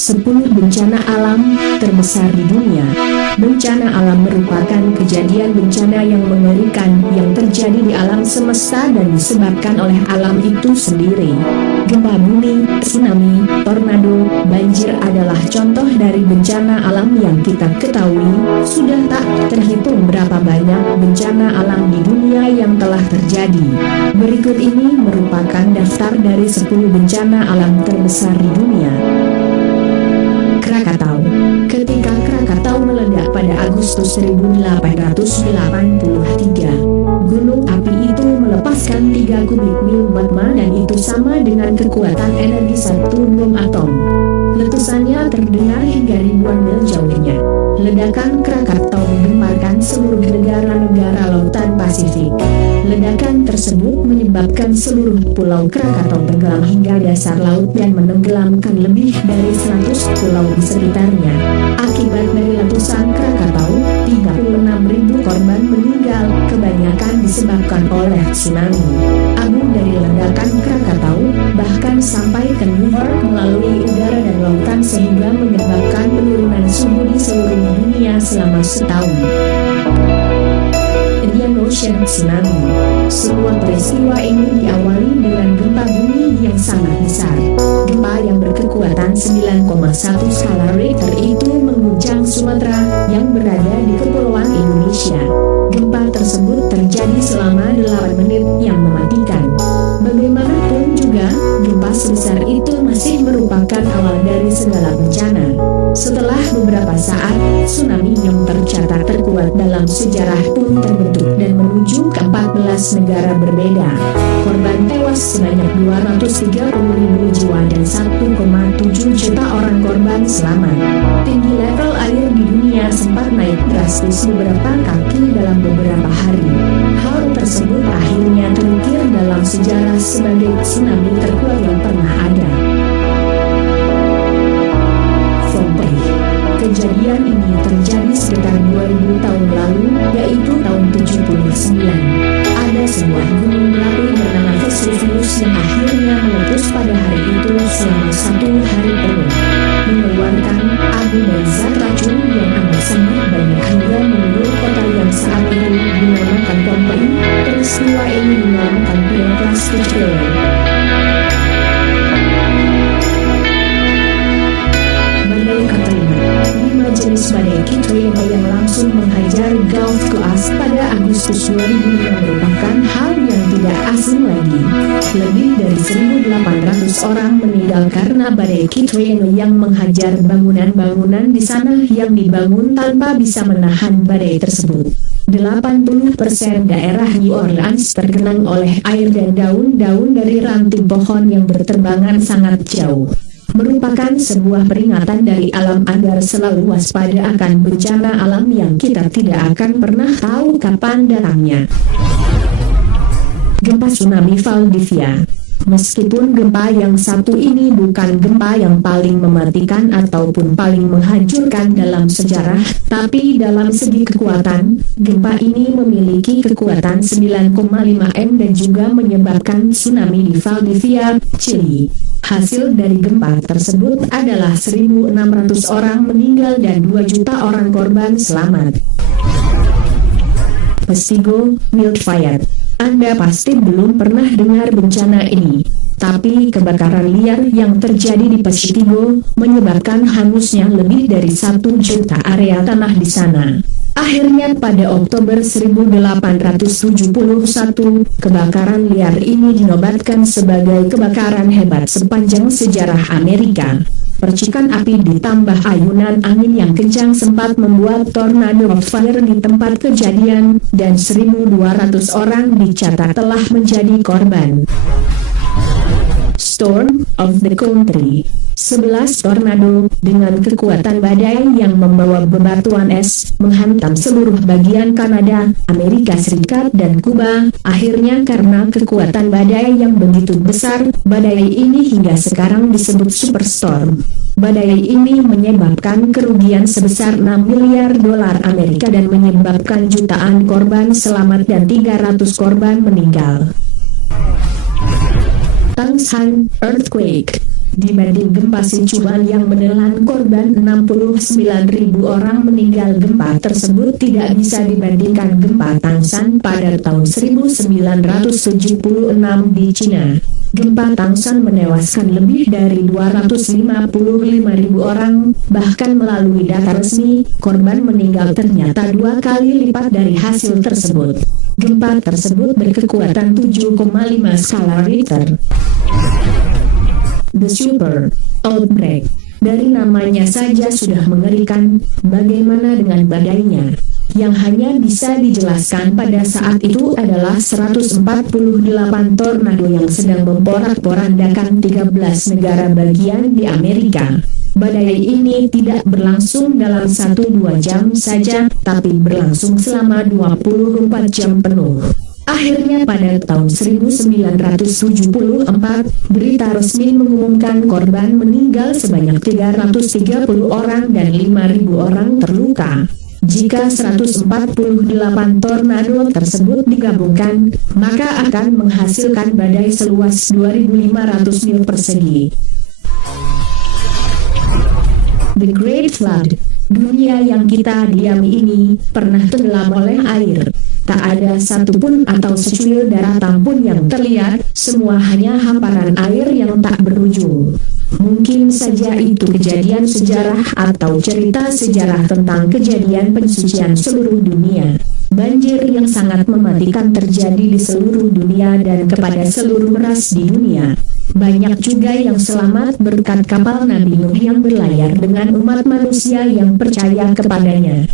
10 bencana alam terbesar di dunia. Bencana alam merupakan kejadian bencana yang mengerikan yang terjadi di alam semesta dan disebabkan oleh alam itu sendiri. Gempa bumi, tsunami, tornado, banjir adalah contoh dari bencana alam yang kita ketahui. Sudah tak terhitung berapa banyak bencana alam di dunia yang telah terjadi. Berikut ini merupakan daftar dari 10 bencana alam terbesar di dunia. Krakatau. Ketika Krakatau meledak pada Agustus 1883, gunung api itu melepaskan 3 kubik mil magma dan itu sama dengan kekuatan energi satu bom atom. Letusannya terdengar hingga ribuan mil jauhnya. Ledakan Krakatau menggemparkan seluruh negara-negara lautan Pasifik. Ledakan tersebut menyebabkan seluruh pulau Krakatau tenggelam hingga dasar laut dan menenggelamkan lebih dari 100 pulau di sekitarnya. Akibat dari letusan Krakatau, 36.000 korban meninggal, kebanyakan disebabkan oleh tsunami. Abu dari ledakan Krakatau bahkan sampai ke New York melalui udara dan lautan sehingga menyebabkan penurunan suhu di seluruh dunia selama setahun. Indian Ocean Tsunami. Semua peristiwa ini diawali dengan gempa bumi yang sangat besar. Gempa yang berkekuatan 9,1 skala Richter itu mengguncang Sumatera yang berada di Kepulauan Indonesia. Gempa tersebut terjadi selama 8 menit yang mematikan. Bagaimanapun juga, gempa sebesar itu masih merupakan awal dari segala bencana. Setelah beberapa saat, tsunami yang tercatat terkuat dalam sejarah pun terbentuk dan menuju ke 14 negara berbeda. Korban tewas sebanyak 230.000 jiwa dan 1,7 juta orang korban selamat. Tinggi level air di dunia sempat naik drastis beberapa kaki dalam beberapa hari. Hal tersebut akhirnya terukir dalam sejarah sebagai tsunami terkuat yang pernah ada. Kejadian ini terjadi sekitar 2000 tahun lalu, yaitu tahun 79. Ada sebuah gunung berapi bernama Vesuvius yang akhirnya meletus pada hari itu selama 1 hari penuh, mengeluarkan abu dan zat racun yang amat sangat banyak hingga mengguyur kota yang saat itu dinamakan Pompeii. Peristiwa ini dinamakan Piroclastic Flood. Jenis badai Katrina yang langsung menghajar Gulf Coast pada Agustus 2005 merupakan hal yang tidak asing lagi. Lebih dari 1.800 orang meninggal karena badai Katrina yang menghajar bangunan-bangunan di sana yang dibangun tanpa bisa menahan badai tersebut. 80% daerah New Orleans tergenang oleh air dan daun-daun dari ranting pohon yang berterbangan sangat jauh. Merupakan sebuah peringatan dari alam agar selalu waspada akan bencana alam yang kita tidak akan pernah tahu kapan datangnya. Gempa tsunami Valdivia. Meskipun gempa yang satu ini bukan gempa yang paling mematikan ataupun paling menghancurkan dalam sejarah, tapi dalam segi kekuatan, gempa ini memiliki kekuatan 9,5 M dan juga menyebabkan tsunami di Valdivia, Chili. Hasil dari gempa tersebut adalah 1.600 orang meninggal dan 2 juta orang korban selamat. Pesigo Wildfire. Anda pasti belum pernah dengar bencana ini, tapi kebakaran liar yang terjadi di Pesigo menyebabkan hangusnya lebih dari 1 juta area tanah di sana. Akhirnya pada Oktober 1871, kebakaran liar ini dinobatkan sebagai kebakaran hebat sepanjang sejarah Amerika. Percikan api ditambah ayunan angin yang kencang sempat membuat tornado of fire di tempat kejadian, dan 1.200 orang dicatat telah menjadi korban. Storm of the Country. 11 tornado dengan kekuatan badai yang membawa bebatuan es menghantam seluruh bagian Kanada, Amerika Serikat dan Kuba. Akhirnya karena kekuatan badai yang begitu besar, badai ini hingga sekarang disebut superstorm. Badai ini menyebabkan kerugian sebesar 6 miliar dolar Amerika dan menyebabkan jutaan korban selamat dan 300 korban meninggal. Tangshan Earthquake. Dibanding gempa Sichuan yang menelan korban 69.000 orang meninggal, gempa tersebut tidak bisa dibandingkan gempa Tangshan pada tahun 1976 di Cina. Gempa Tangshan menewaskan lebih dari 255.000 orang, bahkan melalui data resmi, korban meninggal ternyata 2 kali lipat dari hasil tersebut. Gempa tersebut berkekuatan 7,5 skala Richter. The Super Outbreak. Dari namanya saja sudah mengerikan, bagaimana dengan badainya? Yang hanya bisa dijelaskan pada saat itu adalah 148 tornado yang sedang memporak-porandakan 13 negara bagian di Amerika. Badai ini tidak berlangsung dalam 1-2 jam saja, tapi berlangsung selama 24 jam penuh. Akhirnya pada tahun 1974, berita resmi mengumumkan korban meninggal sebanyak 330 orang dan 5.000 orang terluka. Jika 148 tornado tersebut digabungkan, maka akan menghasilkan badai seluas 2.500 mil persegi. The Great Flood. Dunia yang kita diami ini pernah tenggelam oleh air. Tak ada satupun atau secuil daratan pun yang terlihat, semua hanya hamparan air yang tak berujung. Mungkin saja itu kejadian sejarah atau cerita sejarah tentang kejadian pensucian seluruh dunia. Banjir yang sangat mematikan terjadi di seluruh dunia dan kepada seluruh ras di dunia. Banyak juga yang selamat berkat kapal Nabi Nuh yang berlayar dengan umat manusia yang percaya kepadanya.